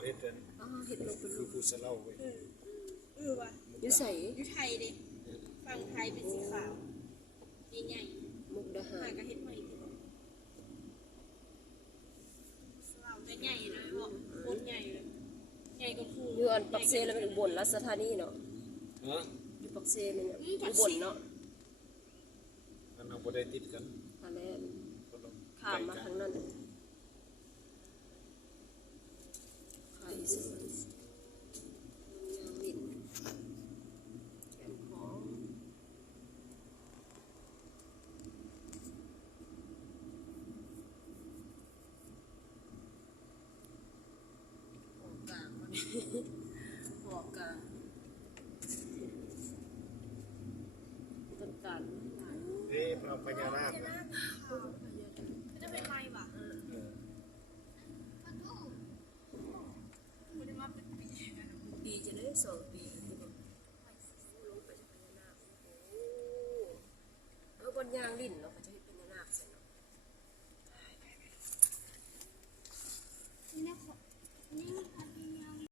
เขาเฮ็ดกันเห็ดลงเป็นคือผู้เสลาเว้ยว่ะอยู่ใส่อยู่ไทยดิฝั่งไทยเป็นสีขาวใหญ่มุกดาหา ๆหาร กระเฮ็ดใหม่เราจะใหญ่เลยบอกโคตรใหญ่เลยใหญ่กว่าภู อยู่อันปักเซแล้วเป็นอุบลราชธานีเนาะ ฮะ อยู่ปักเซมันเนี่ยอุบลเนาะ มันเอาบ่ได้ติดกัน อะไรข้ามมาทางนั้นขายสวยยางลิ้นแขนของหัวกลางมันหัวกลางต้นตาล นี่พระพญานาคนะ จะเป็นไม้ป่ะมันจะมาเป็นปี ปีจะได้2 ปีลงไปจะพญานาคบนยางลิ้นเนาะเขาจะ